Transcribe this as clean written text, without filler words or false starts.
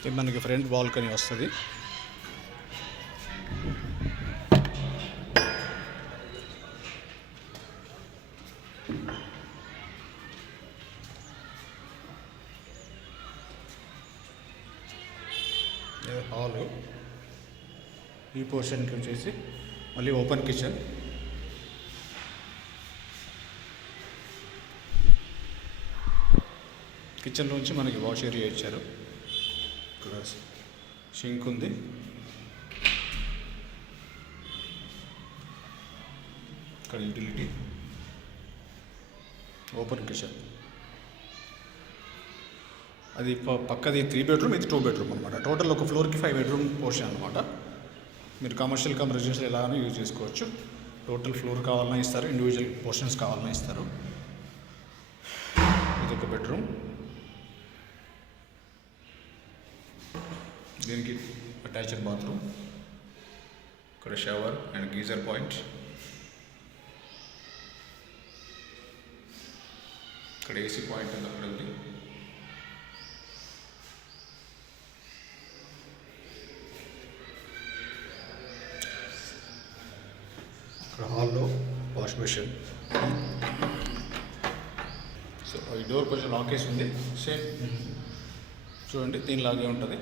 ఇది మనకి front balcony వస్తుంది. హాలు. ఈ పోర్షన్కి వచ్చేసి మళ్ళీ ఓపెన్ కిచెన్. కిచెన్లోంచి మనకి వాష్ ఏరియా ఇచ్చారు. ఇక్కడ షింక్ ఉంది. ఇక్కడ యూటిలిటీ, ఓపెన్ కిచెన్. అది పక్కది 3 బెడ్రూమ్, ఇది 2 బెడ్రూమ్ అనమాట. టోటల్ ఒక ఫ్లోర్కి 5 బెడ్రూమ్ పోర్షన్ అనమాట. మీరు కమర్షియల్ రెసిడెన్షియల్ ఎలాగైనా యూజ్ చేసుకోవచ్చు. టోటల్ ఫ్లోర్ కావాలన్నా ఇస్తారు, ఇండివిజువల్ పోర్షన్స్ కావాలన్నా ఇస్తారు. ఇది ఒక బెడ్రూమ్. దీనికి అటాచ్డ్ బాత్రూమ్. ఇక్కడ షవర్ అండ్ గీజర్ పాయింట్. ఇక్కడ ఏసీ పాయింట్ అని అక్కడ ఉంది. ఇక్కడ హాల్లో వాష్ మెషిన్. సో ఈ డోర్ కొంచెం లాక్ వేసి ఉంది. సేమ్ చూడండి, దీనిలాగే ఉంటుంది.